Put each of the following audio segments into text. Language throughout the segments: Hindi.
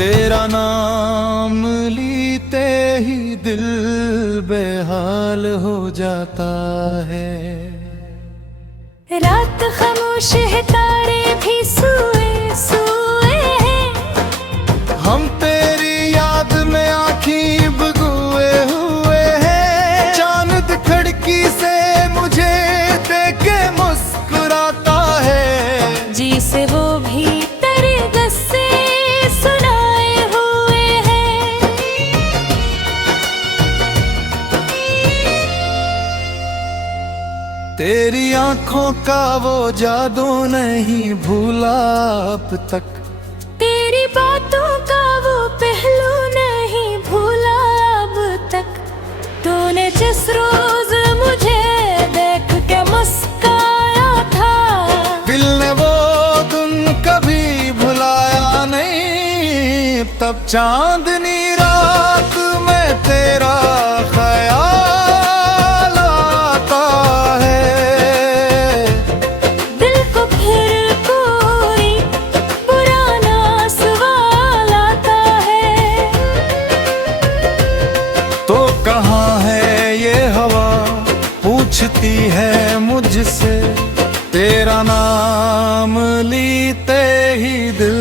तेरा नाम लीते ही दिल बेहाल हो जाता है। रात खामोश है, तारे भी सोए सोए हैं। हम तेरी याद में आँखीं बगुए हुए हैं। चांद खिड़की से मुझे देख के मुस्कुराता है। जी से वो भी तेरे गस्से सुनाए हुए हैं। तेरी आंखों का वो जादू नहीं भूला अब तक। तेरी बातों का वो पहलू नहीं भूला अब तक। तूने जिस रोज मुझे देख के मुस्काया था, दिल ने वो दिन कभी भुलाया नहीं। तब चांदनी रात में तेरा ख्याल आता है। दिल को फिर कोई पुराना सवाल आता है। तो कहाँ है ये हवा पूछती है मुझसे। तेरा नाम लीते ही दिल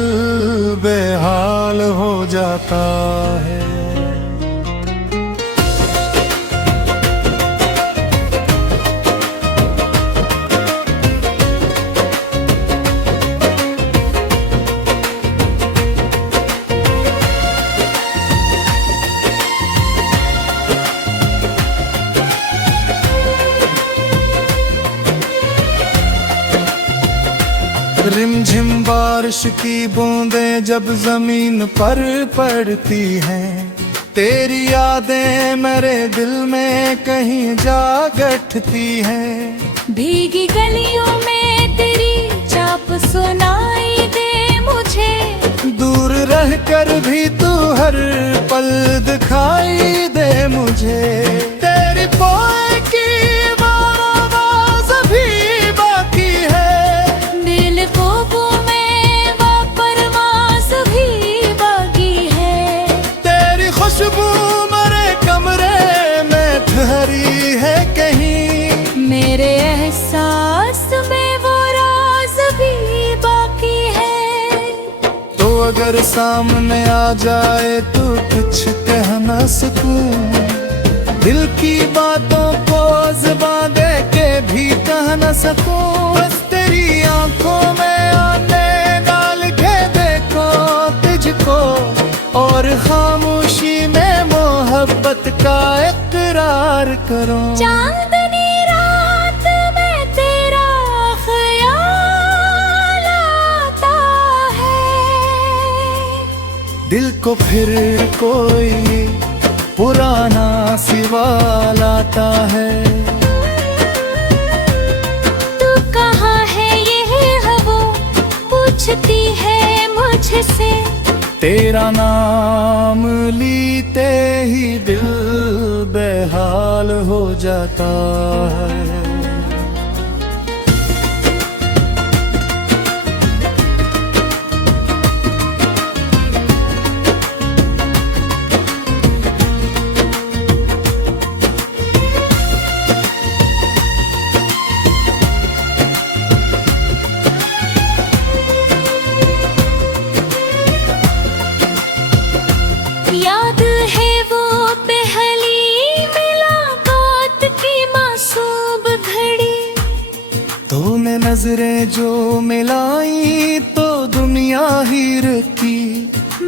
बेहाल हो जाता है। रिमझिम बारिश की बूंदें जब जमीन पर पड़ती हैं, तेरी यादें मेरे दिल में कहीं जा गठती हैं। भीगी गलियों में तेरी चाप सुनाई दे मुझे। दूर रहकर भी तू हर पल दिखाई दे मुझे। तेरी पोए की आवाज़ भी बाकी है। दिल को में वापरवास भी बाकी है। तेरी खुशबू मेरे कमरे में ठहरी है कहीं। मेरे एहसास में वो राज भी बाकी है। तो अगर सामने आ जाए तो कुछ कह न सकूं। दिल की बातों को ज़ुबान दे के भी कह न सकूं। बस तेरी आंखों में आने डाल के देखो तुझको, और खामोशी में मोहब्बत का इकरार करो। चांदनी रात में तेरा ख्याल आता है। दिल को फिर कोई पुराना सवाल आता है। तू कहाँ है ये हवा पूछती है मुझसे। तेरा नाम लीते ही दिल बेहाल हो जाता है। याद है वो पहली मुलाकात की मासूम घड़ी। तूने नजरें जो मिलाई तो दुनिया ही रुकी।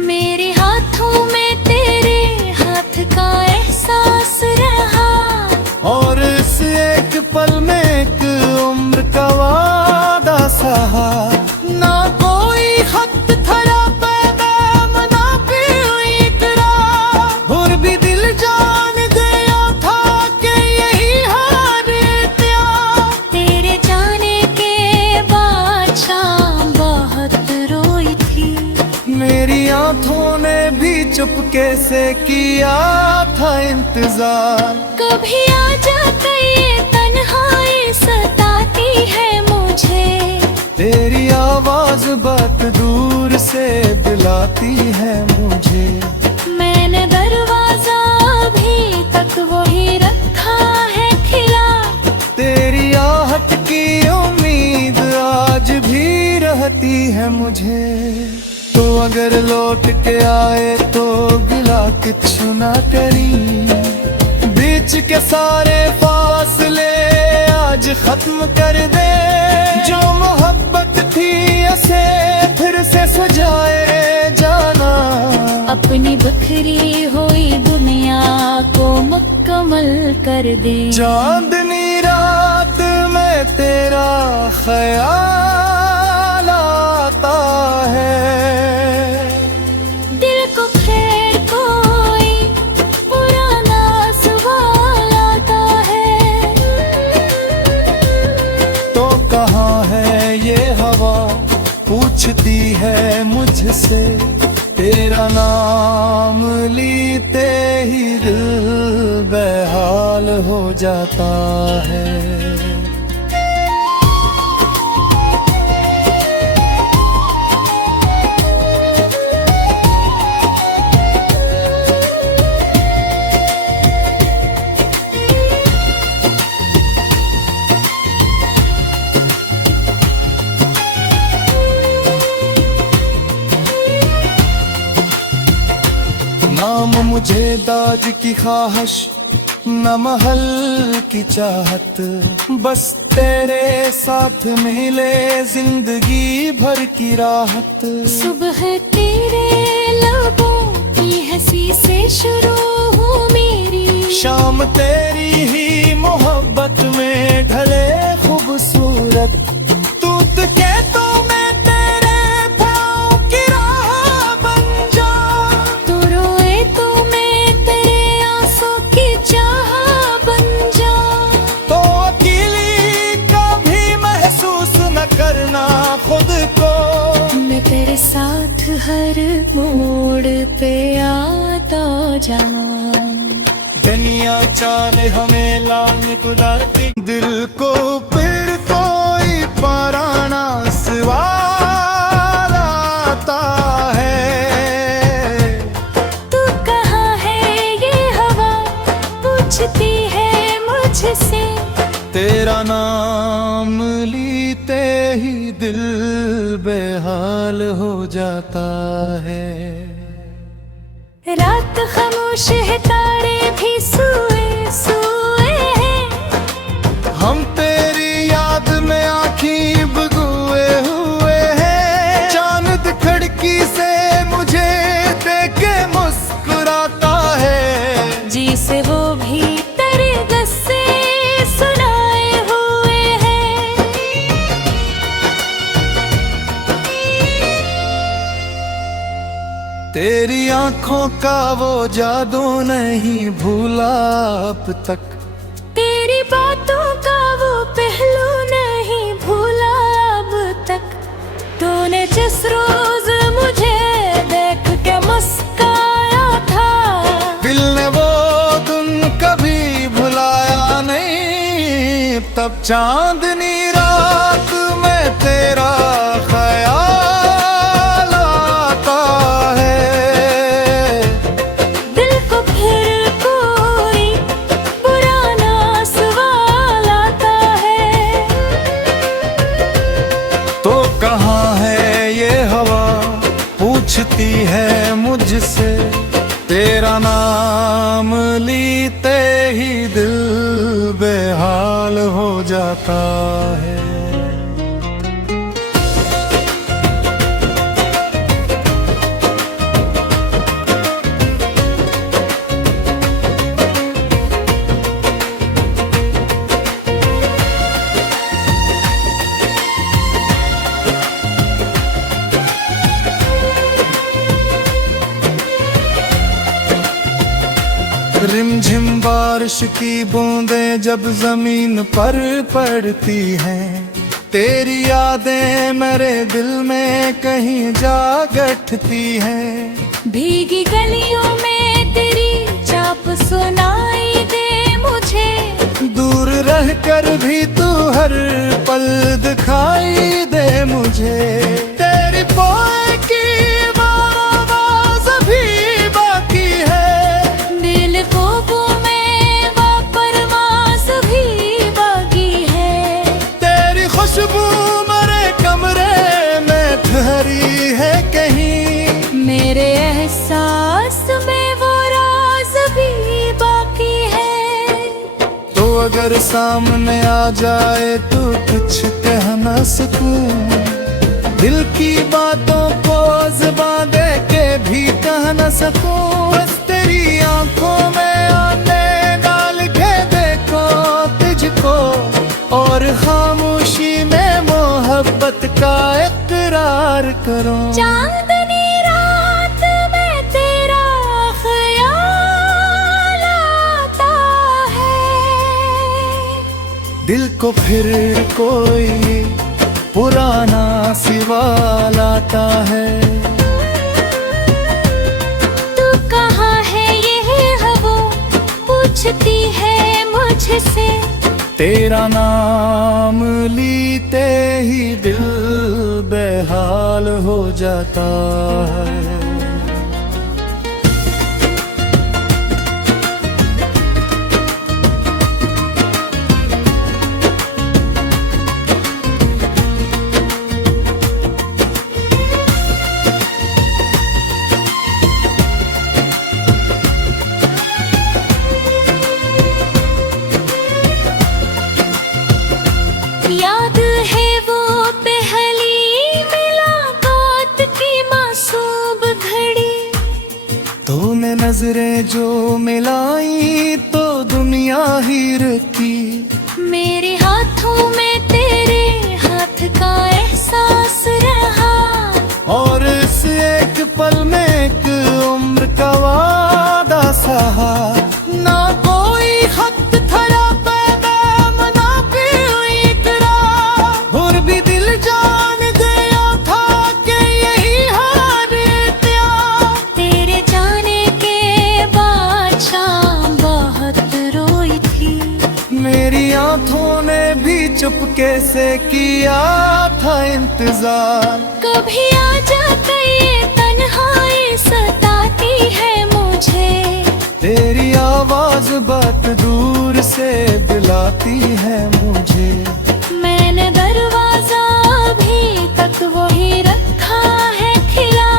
मेरे हाथों में तेरे हाथ का एहसास रहा। और इस एक पल में एक उम्र का वादा सहा। ना कोई खत थरा पैगाम ना कोई इकरार। और भी दिल जान गया था कि यही हार प्यार। तेरे जाने के बाद शाम बहुत रोई थी। मेरी आंखों ने भी चुपके से किया था इंतजार। कभी आ जाता ये तन्हाई सताती है मुझे। तेरी आवाज बात दूर से दिलाती है मुझे। है मुझे। तो अगर लौट के आए तो गिला किछु ना करी, बीच के सारे फासले आज खत्म कर दे। जो मोहब्बत थी उसे फिर से सजाए जाना, अपनी बिखरी हुई दुनिया को मुकम्मल कर दे। चांदनी रात में तेरा ख्याल आता है, दिल को खैर कोई पुराना सवाल आता है। तो कहाँ है ये हवा पूछती है मुझसे, तेरा नाम लीते ही दिल बेहाल हो जाता है। नाम मुझे दाज की ख्वाहिश न महल की चाहत, बस तेरे साथ मिले जिंदगी भर की राहत। सुबह तेरे लबों की हंसी से शुरू हुई मेरी, शाम तेरी ही मोहब्बत में ढले खूबसूरत। तूत के तो मैं तेरे पाँव की राह बन जा, तू रोए तो मैं तेरे आंसू की चाह बन जा। तो अकेली कभी महसूस न करना खुद को, मैं तेरे साथ हर मोड़ पे आता जाऊं। दुनिया चाहे हमें लाने कुदाती, दिल को फिर कोई पुराना सवाल आता है। तू कहाँ है ये हवा पूछती है मुझसे, तेरा नाम लीते ही दिल बेहाल हो जाता है। रात खामोश है तारे भी सोए सोए हैं, हम तेरी याद में आँखीं बगुए हुए हैं। चांद खिड़की से मुझे देख के मुस्कुराता है, जी से वो भी तेरे गस्से सुनाए हुए हैं। तेरी आंखों का वो जादू नहीं भूला अब तक, तेरी बातों का वो पहलू नहीं भूला अब तक। तूने जिस रोज मुझे देख के मुस्काया था, दिल ने वो दिन कभी भुलाया नहीं। तब चांदनी रात में तेरा ख्याल आता है, दिल को फिर कोई पुराना सवाल आता है। तो कहाँ है ये हवा पूछती है मुझसे, तेरा नाम लीते ही दिल बेहाल हो जाता है। रिमझिम बारिश की बूंदें जब जमीन पर पड़ती हैं, तेरी यादें मेरे दिल में कहीं जा गठती हैं। भीगी गलियों में तेरी चाप सुनाई दे मुझे, दूर रहकर भी तू हर पल दिखाई दे मुझे। तेरी पोए की आवाज़ भी बाकी है, दिल को में वापरवास भी बाकी है। तेरी खुशबू मेरे कमरे में ठहरी एहसास में वो राज भी बाकी है। तो अगर सामने आ जाए तो कुछ कह न सकूं, दिल की बातों को ज़बां दे के भी कह न सकूं। बस तेरी आंखों में आने डाल के देखो तुझको, और खामोशी में मोहब्बत का इकरार करो। चांदनी रात में तेरा ख्याल आता है, दिल को फिर कोई पुराना सवाल आता है। तू कहाँ है ये हवा पूछती है मुझसे, तेरा नाम लीते ही दिल बेहाल हो जाता है। याद है वो पहली मुलाकात की मासूम घड़ी, तूने नजरें जो मिलाई तो दुनिया ही रुकी। मेरे हाथों में तेरे हाथ का एहसास रहा, और इस एक पल में एक उम्र का वादा सहा। ना कोई खत थरा पैगाम ना कोई इकरार, और भी दिल जान गया था कि यही हार प्यार। तेरे जाने के बाद शाम बहुत रोई थी, मेरी आंखों ने भी चुपके से किया था इंतजार। कभी आ जाता ये तन्हाई सताती है मुझे, तेरी आवाज बात दूर से बुलाती है मुझे। मैंने दरवाजा अभी तक वही रखा है खिला,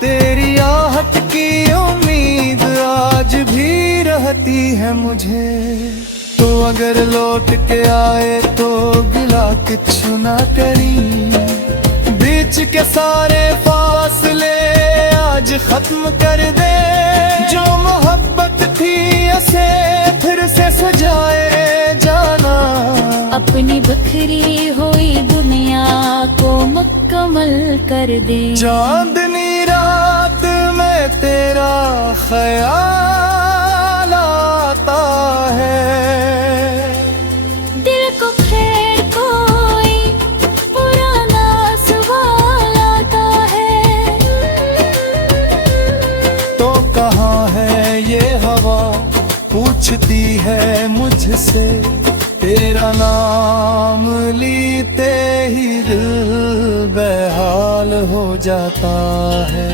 तेरी आहट की उम्मीद आज भी रहती है मुझे। तो अगर लौट के आए तो गिला कुछ ना करी, बीच के सारे फासले आज खत्म कर दे। जो मोहब्बत थी उसे फिर से सजाए जाना, अपनी बिखरी हुई दुनिया को मुकम्मल कर दे। चांदनी रात में तेरा ख्याल आता है, दिल को फिर कोई पुराना सवाल आता है। तो कहाँ है ये हवा पूछती है मुझसे, तेरा नाम लीते ही दिल बेहाल हो जाता है।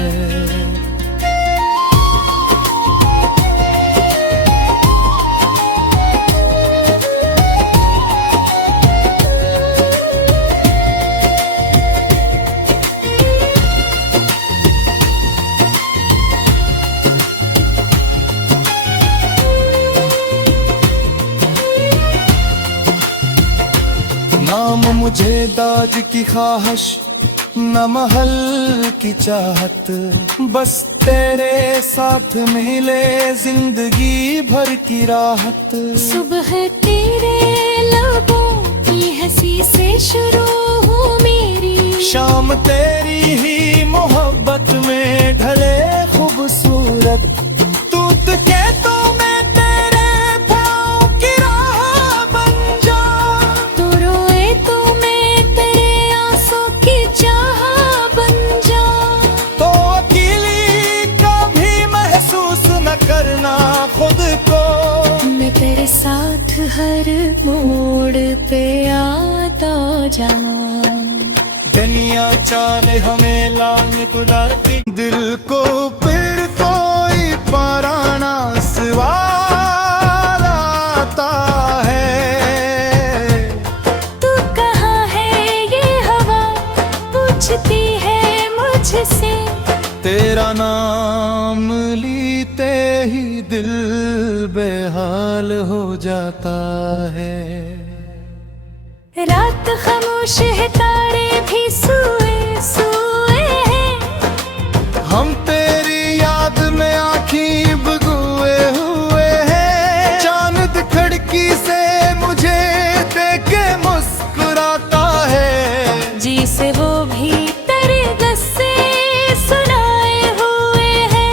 नाम मुझे दाज की ख्वाहिश न महल की चाहत, बस तेरे साथ मिले जिंदगी भर की राहत। सुबह तेरे लबों की हंसी से शुरू हुई मेरी, शाम तेरी ही मोहब्बत में ढले खूबसूरत। तू के तो मैं तेरे पाँव की राह बन जा, तू रोए तो मैं तेरे आंसू की चाह बन जा। तो अकेली कभी महसूस न करना खुद को, मैं तेरे साथ हर मोड़ पे आता जाऊं। दुनिया चाले हमें लाने कुदारती, दिल को फिर कोई पुराना सवाल आता है। तू कहाँ है ये हवा पूछती है मुझसे, तेरा नाम लीते ही दिल बेहाल हो जाता है। रात खामोश है, तारे भी सोए सोए हैं। हम तेरी याद में आँखीं बगुए हुए हैं। चांद खिड़की से मुझे देख के मुस्कुराता है। जी से वो भी तेरे गस्से सुनाए हुए हैं।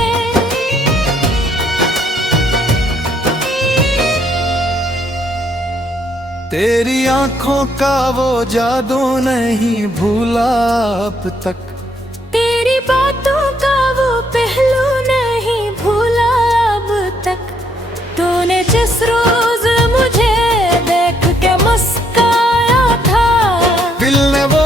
तेरी आंखों का वो जादू नहीं भूला अब तक। तेरी बातों का वो पहलू नहीं भूला अब तक। तूने जिस रोज मुझे देख के मुस्काया था, दिल ने वो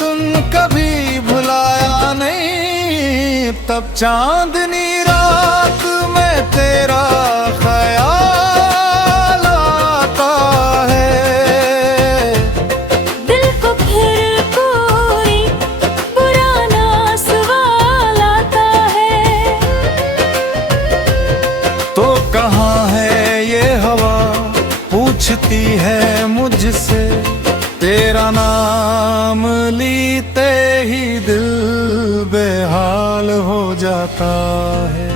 दिन कभी भुलाया नहीं। तब चांदनी रात में तेरा ख्याल आता है। दिल को फिर कोई पुराना सवाल आता है। तो कहाँ है ये हवा पूछती है मुझसे। तेरा नाम लीते ही दिल बेहाल हो जाता है।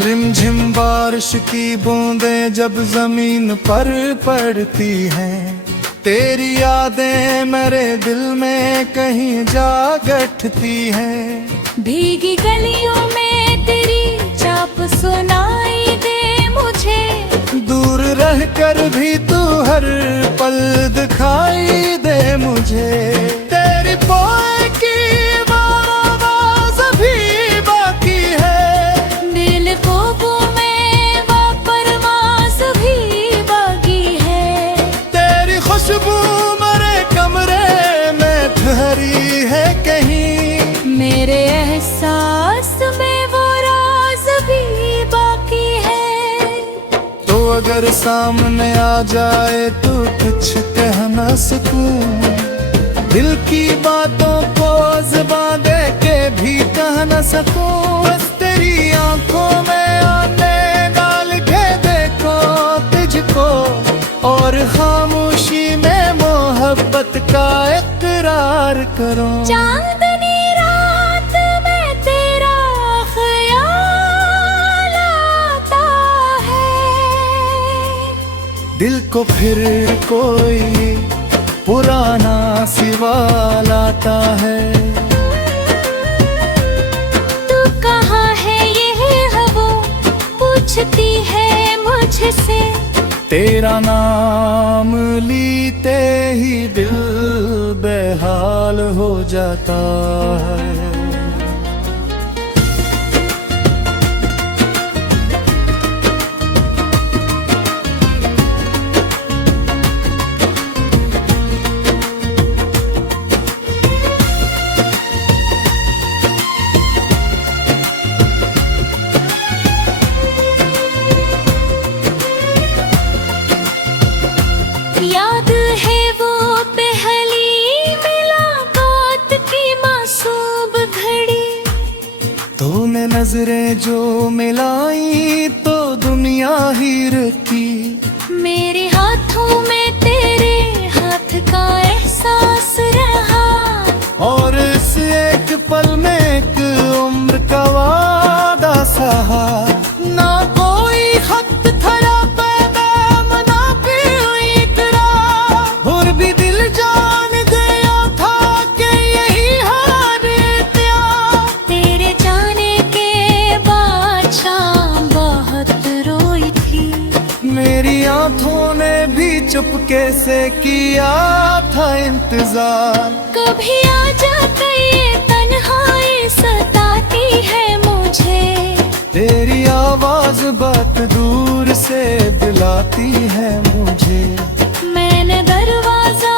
रिमझिम बारिश की बूंदें जब जमीन पर पड़ती हैं, तेरी यादें मेरे दिल में कहीं जा गठती हैं। भीगी गलियों में तेरी चाप सुनाई दे मुझे। दूर रहकर भी तू हर पल दिखाई दे मुझे। तेरी पोए की आवाज़ भी बाकी है। दिल को में वापरवास भी बाकी है। तेरी खुशबू मेरे कमरे में ठहरी है कहीं। मेरे एहसास में वो राज भी बाकी है। तो अगर सामने आ जाए तो कुछ कह न सकूं। दिल की बातों को ज़बां दे के भी कह न सकूं। बस तेरी आंखों में आने डाल के देखो तुझको, और खामोशी में मोहब्बत का इकरार करो। चांदनी रात में तेरा ख्याल आता है। दिल को फिर कोई पुराना सवाल आता है। तू कहाँ है ये हवा पूछती है मुझसे। तेरा नाम लीते ही दिल बेहाल हो जाता है। याद है वो पहली मुलाकात की मासूम घड़ी। तूने नजरें जो मिलाई तो दुनिया ही रुकी। मेरे हाथों में तेरे हाथ का एहसास रहा। और इस एक पल में एक उम्र का वादा सहा। ना कोई खत था या पैगाम, ना कोई इकरार। और भी दिल जान गया था कि यही हार प्यार। तेरे जाने के बाद शाम बहुत रोई थी। मेरी आंखों ने भी चुपके से किया था इंतजार। कभी आ जाता ये तन्हाई सताती है मुझे। तेरी आवाज बात दूर से दिलाती है मुझे। मैंने दरवाजा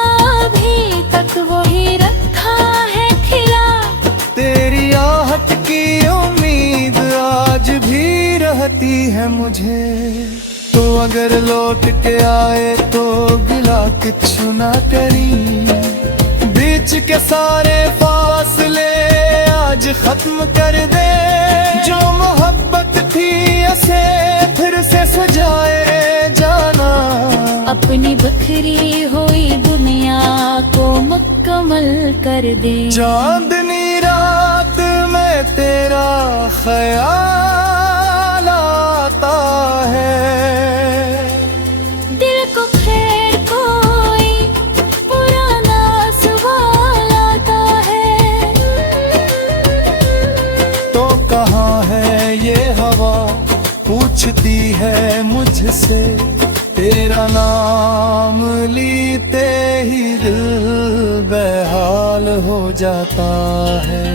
है मुझे। तो अगर लौट के आए तो गिला किछु ना करी, बीच के सारे फासले आज खत्म कर दे। जो मोहब्बत थी ऐसे फिर से सजाए जाना, अपनी बखरी हुई दुनिया को मुकम्मल कर दे। चांदनी रात में तेरा ख्याल आता है, दिल को खैर कोई पुराना सवाल आता है। तो कहाँ है ये हवा पूछती है मुझसे, तेरा नाम लीते ही दिल बेहाल हो जाता है।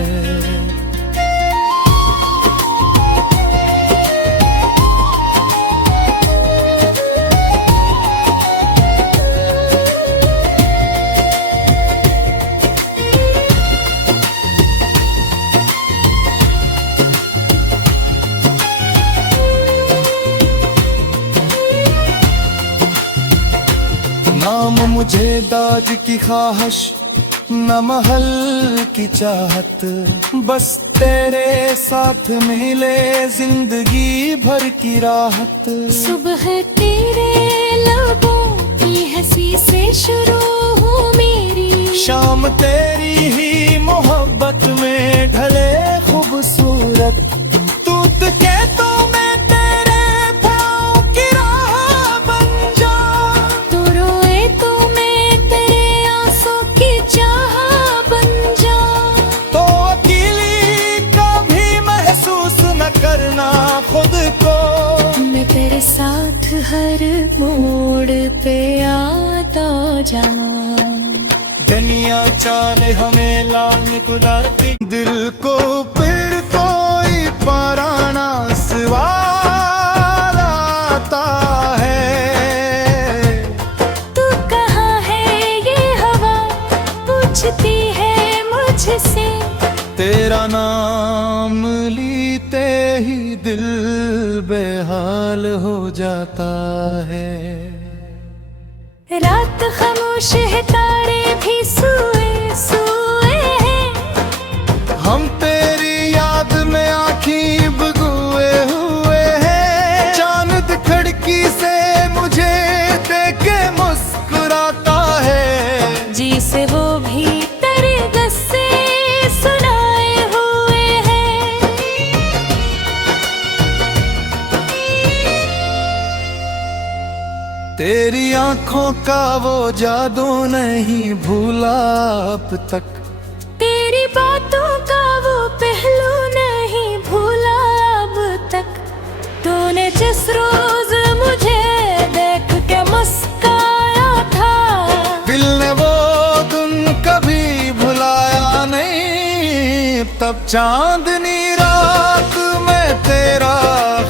नाम मुझे दाज की ख्वाहिश न महल की चाहत, बस तेरे साथ मिले जिंदगी भर की राहत। सुबह तेरे लबों की हंसी से शुरू हूँ मेरी, शाम तेरी ही मोहब्बत में ढले खूबसूरत। तूत के तो मैं तेरे पाँव की राह बन जा, तू रोए तो मैं तेरे आंसू की चाह बन जा। तो अकेली कभी महसूस न करना खुद को, मैं तेरे साथ हर मोड़ पे आता जाऊं। दुनिया चाहे हमें लाने कुदारती, दिल को फिर कोई पुराना सवाल आता है। तू कहाँ है ये हवा पूछती है मुझसे, तेरा नाम लीते ही दिल बेहाल हो जाता है। रात खामोश है तारे भी सोए सोए हैं, हम तेरी याद में आँखी बगुए हुए हैं। चांद खिड़की से मुझे देख के मुस्कुराता है, जी से वो भी तेरे गस्से सुनाए हुए हैं। तेरी आंखों का वो जादू नहीं भूला अब तक, तेरी बातों का वो पहलू नहीं भूला अब तक। तूने जिस रोज मुझे देख के मुस्काया था, दिल ने वो दिन कभी भुलाया नहीं। तब चांदनी रात में तेरा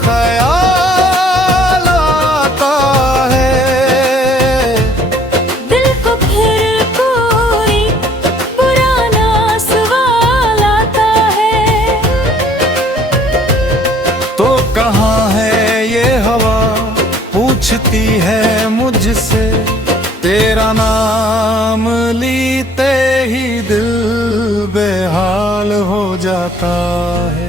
ख्याल आता है, दिल को फिर कोई पुराना सवाल आता है। तो कहाँ है ये हवा पूछती है मुझसे, तेरा नाम लीते ही दिल बेहाल हो जाता है।